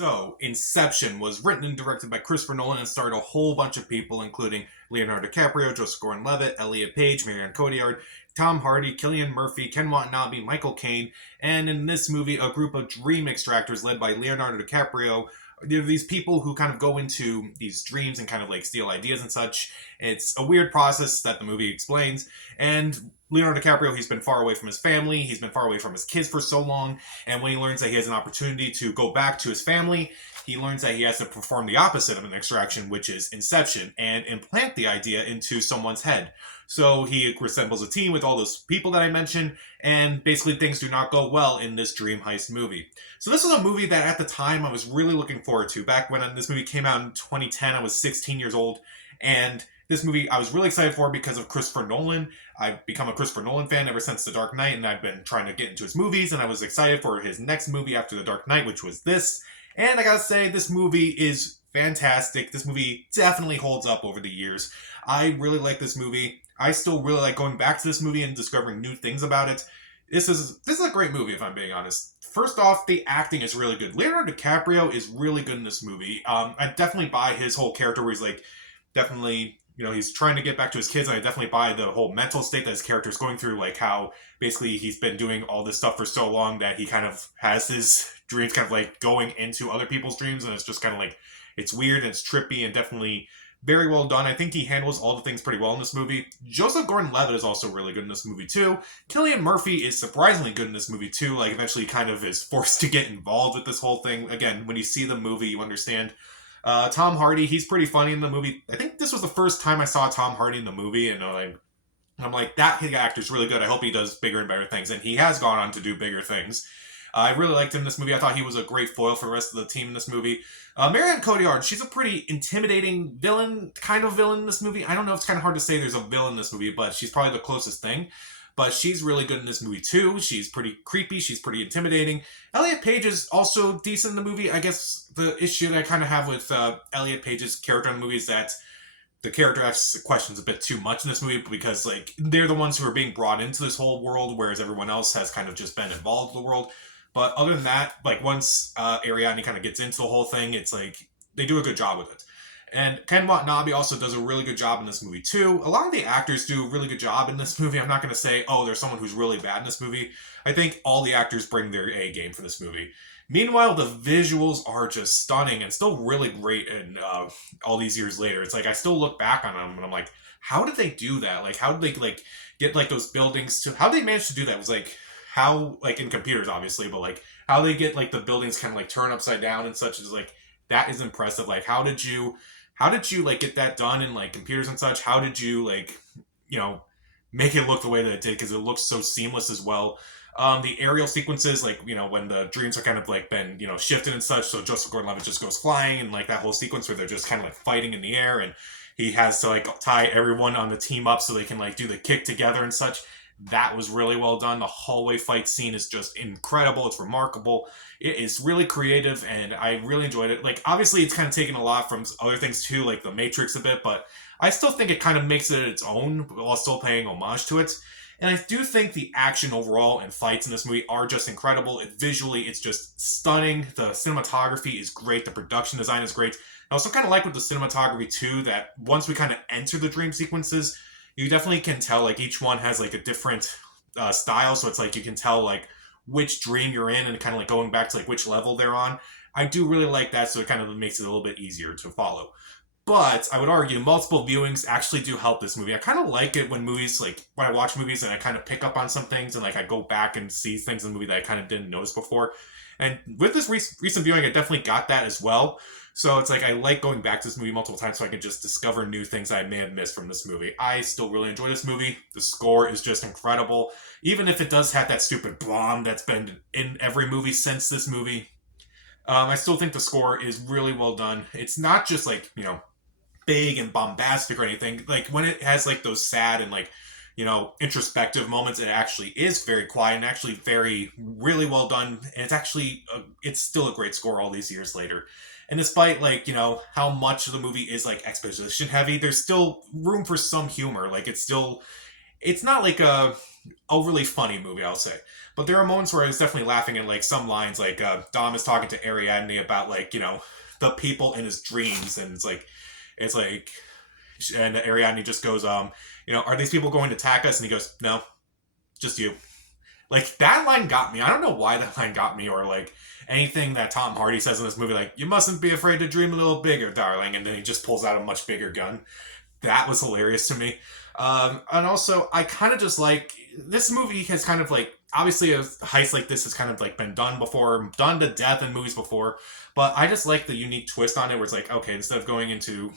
So, Inception was written and directed by Christopher Nolan and starred a whole bunch of people, including Leonardo DiCaprio, Joseph Gordon-Levitt, Elliot Page, Marion Cotillard, Tom Hardy, Cillian Murphy, Ken Watanabe, Michael Caine, and in this movie, a group of dream extractors led by Leonardo DiCaprio. There are these people who kind of go into these dreams and kind of like steal ideas and such. It's a weird process that the movie explains. And Leonardo DiCaprio, he's been far away from his family, he's been far away from his kids for so long, and when he learns that he has an opportunity to go back to his family, he learns that he has to perform the opposite of an extraction, which is Inception, and implant the idea into someone's head. So he assembles a team with all those people that I mentioned, and basically things do not go well in this dream heist movie. So this was a movie that at the time I was really looking forward to. Back when this movie came out in 2010, I was 16 years old, and this movie I was really excited for because of Christopher Nolan. I've become a Christopher Nolan fan ever since The Dark Knight, and I've been trying to get into his movies, and I was excited for his next movie after The Dark Knight, which was this. And I gotta say, this movie is fantastic. This movie definitely holds up over the years. I really like this movie. I still really like going back to this movie and discovering new things about it. This is a great movie, if I'm being honest. First off, the acting is really good. Leonardo DiCaprio is really good in this movie. I definitely buy his whole character where he's like, definitely, he's trying to get back to his kids, and I definitely buy the whole mental state that his character is going through, like how basically he's been doing all this stuff for so long that he kind of has his dreams kind of like going into other people's dreams, and it's just kind of like, it's weird and it's trippy and definitely very well done. I think he handles all the things pretty well in this movie. Joseph Gordon-Levitt is also really good in this movie too. Cillian Murphy is surprisingly good in this movie too. Like eventually kind of is forced to get involved with this whole thing. Again, when you see the movie, you understand. Tom Hardy, he's pretty funny in the movie. I think this was the first time I saw Tom Hardy in the movie, and I'm like, that actor's really good. I hope he does bigger and better things, and he has gone on to do bigger things. I really liked him in this movie. I thought he was a great foil for the rest of the team in this movie. Marion Cotillard, she's a pretty intimidating kind of villain in this movie. I don't know, it's kind of hard to say there's a villain in this movie, but she's probably the closest thing. But she's really good in this movie too. She's pretty creepy. She's pretty intimidating. Elliot Page is also decent in the movie. I guess the issue that I kind of have with Elliot Page's character in the movie is that the character asks questions a bit too much in this movie because like they're the ones who are being brought into this whole world, whereas everyone else has kind of just been involved in the world. But other than that, like once Ariadne kind of gets into the whole thing, it's like they do a good job with it. And Ken Watanabe also does a really good job in this movie too. A lot of the actors do a really good job in this movie. I'm not going to say, oh, there's someone who's really bad in this movie. I think all the actors bring their A game for this movie. Meanwhile, the visuals are just stunning and still really great. And all these years later, it's like I still look back on them and I'm like, how did they do that? Like, how did they like get like those buildings to? How did they manage to do that? It was like how like in computers, obviously, but like how they get like the buildings kind of like turn upside down and such is like that is impressive. Like, how did you like get that done in like computers and such? How did you like, make it look the way that it did? Because it looks so seamless as well. The aerial sequences, like, when the dreams are kind of like been, shifted and such. So Joseph Gordon-Levitt just goes flying and like that whole sequence where they're just kind of like fighting in the air and he has to like tie everyone on the team up so they can like do the kick together and such. That was really well done. The hallway fight scene is just incredible. It's remarkable. It is really creative, and I really enjoyed it. Like, obviously, it's kind of taken a lot from other things too, like The Matrix a bit, but I still think it kind of makes it its own while still paying homage to it. And I do think the action overall and fights in this movie are just incredible. Visually, it's just stunning. The cinematography is great. The production design is great. I also kind of like with the cinematography too, that once we kind of enter the dream sequences, you definitely can tell like each one has like a different style. So it's like you can tell like which dream you're in and kind of like going back to like which level they're on. I do really like that, so it kind of makes it a little bit easier to follow. But I would argue multiple viewings actually do help this movie. I kind of like it when movies, like when I watch movies and I kind of pick up on some things and like I go back and see things in the movie that I kind of didn't notice before. And with this recent viewing, I definitely got that as well. So it's like I like going back to this movie multiple times so I can just discover new things I may have missed from this movie. I still really enjoy this movie. The score is just incredible. Even if it does have that stupid bomb that's been in every movie since this movie, I still think the score is really well done. It's not just like, big and bombastic or anything. Like when it has like those sad and like, introspective moments, it actually is very quiet and actually very, really well done. And it's actually, it's still a great score all these years later. And despite like, how much of the movie is like exposition heavy, there's still room for some humor. Like it's still, it's not like a overly funny movie, I'll say. But there are moments where I was definitely laughing at like some lines, like Dom is talking to Ariadne about like the people in his dreams, and it's like, and Ariadne just goes, are these people going to attack us? And he goes, no, just you. Like that line got me. I don't know why that line got me, or like anything that Tom Hardy says in this movie, like you mustn't be afraid to dream a little bigger, darling, and then he just pulls out a much bigger gun. That was hilarious to me. And also, I kind of just like this movie has kind of like obviously a heist like this has kind of like been done before, done to death in movies before, but I just like the unique twist on it where it's like, okay, instead of going into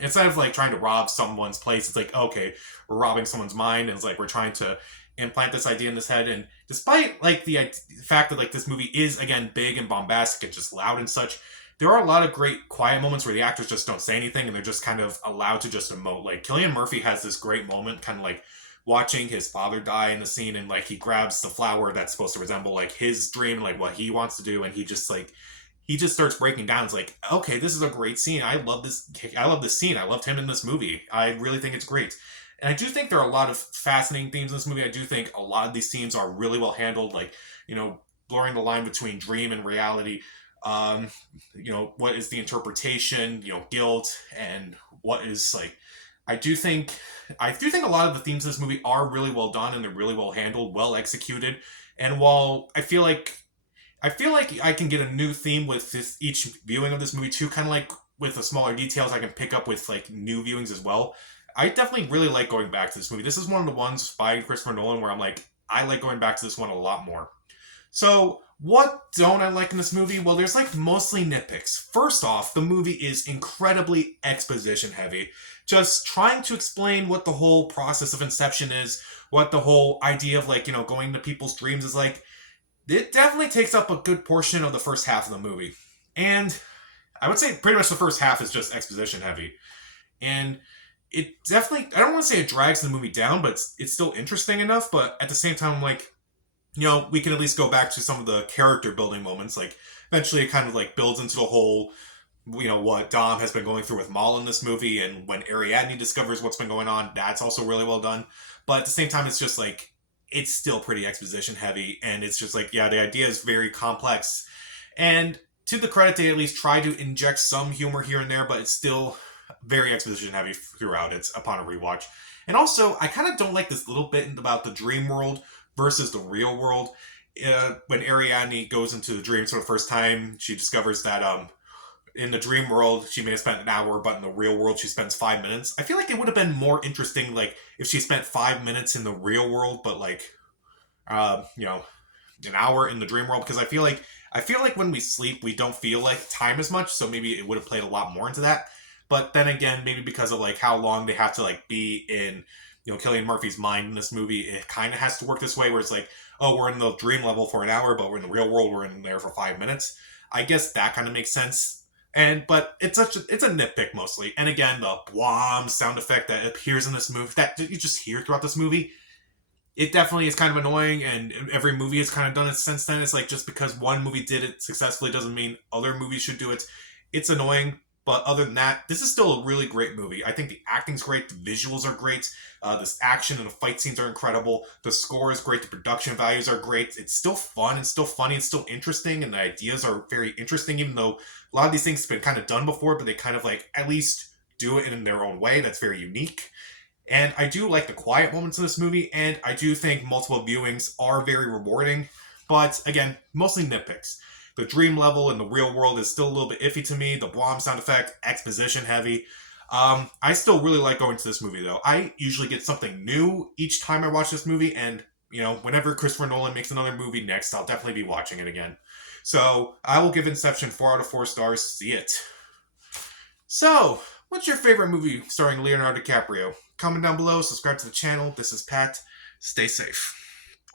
instead of like trying to rob someone's place, it's like, okay, we're robbing someone's mind, and it's like we're trying to implant this idea in his head. And despite like the fact that like this movie is again big and bombastic and just loud and such, there are a lot of great quiet moments where the actors just don't say anything and they're just kind of allowed to just emote. Like Cillian Murphy has this great moment, kind of like watching his father die in the scene, and like he grabs the flower that's supposed to resemble like his dream, like what he wants to do, and he just starts breaking down. It's like, okay, this is a great scene. I love this scene. I loved him in this movie. I really think it's great. And I do think there are a lot of fascinating themes in this movie. I do think a lot of these themes are really well handled, like, blurring the line between dream and reality. What is the interpretation, guilt, and what is like, I do think a lot of the themes of this movie are really well done, and they're really well handled, well executed. And while I feel like I can get a new theme with each viewing of this movie too, kind of like with the smaller details I can pick up with like new viewings as well. I definitely really like going back to this movie. This is one of the ones by Christopher Nolan where I'm like, I like going back to this one a lot more. So, what don't I like in this movie? Well, there's like mostly nitpicks. First off, the movie is incredibly exposition heavy. Just trying to explain what the whole process of Inception is, what the whole idea of like, going to people's dreams is like. It definitely takes up a good portion of the first half of the movie. And I would say pretty much the first half is just exposition heavy. And it definitely, I don't want to say it drags the movie down, but it's still interesting enough. But at the same time, I'm like, we can at least go back to some of the character building moments. Like, eventually it kind of like builds into the whole, what Dom has been going through with Maul in this movie. And when Ariadne discovers what's been going on, that's also really well done. But at the same time, it's just like, it's still pretty exposition heavy. And it's just like, yeah, the idea is very complex. And to the credit, they at least try to inject some humor here and there, but it's still very exposition heavy throughout it upon a rewatch. And also, I kind of don't like this little bit about the dream world versus the real world. When Ariadne goes into the dreams for the first time, she discovers that in the dream world she may have spent an hour, but in the real world she spends 5 minutes. I feel like it would have been more interesting, like if she spent 5 minutes in the real world, but like an hour in the dream world, because I feel like when we sleep we don't feel like time as much, so maybe it would have played a lot more into that. But then again, maybe because of like how long they have to like be in Cillian Murphy's mind in this movie, it kind of has to work this way where it's like, oh, we're in the dream level for an hour, but we're in the real world, we're in there for 5 minutes. I guess that kind of makes sense. But it's a nitpick mostly. And again, the bwom sound effect that appears in this movie, that you just hear throughout this movie, it definitely is kind of annoying, and every movie has kind of done it since then. It's like, just because one movie did it successfully doesn't mean other movies should do it. It's annoying, but other than that, this is still a really great movie. I think the acting's great, the visuals are great, this action and the fight scenes are incredible, the score is great, the production values are great, it's still fun, it's still funny, it's still interesting, and the ideas are very interesting, even though a lot of these things have been kind of done before, but they kind of like at least do it in their own way that's very unique. And I do like the quiet moments in this movie, and I do think multiple viewings are very rewarding. But again, mostly nitpicks. The dream level in the real world is still a little bit iffy to me. The Blom sound effect, exposition heavy. I still really like going to this movie, though. I usually get something new each time I watch this movie, and, whenever Christopher Nolan makes another movie next, I'll definitely be watching it again. So, I will give Inception 4 out of 4 stars. See it. So, what's your favorite movie starring Leonardo DiCaprio? Comment down below, subscribe to the channel. This is Pat. Stay safe.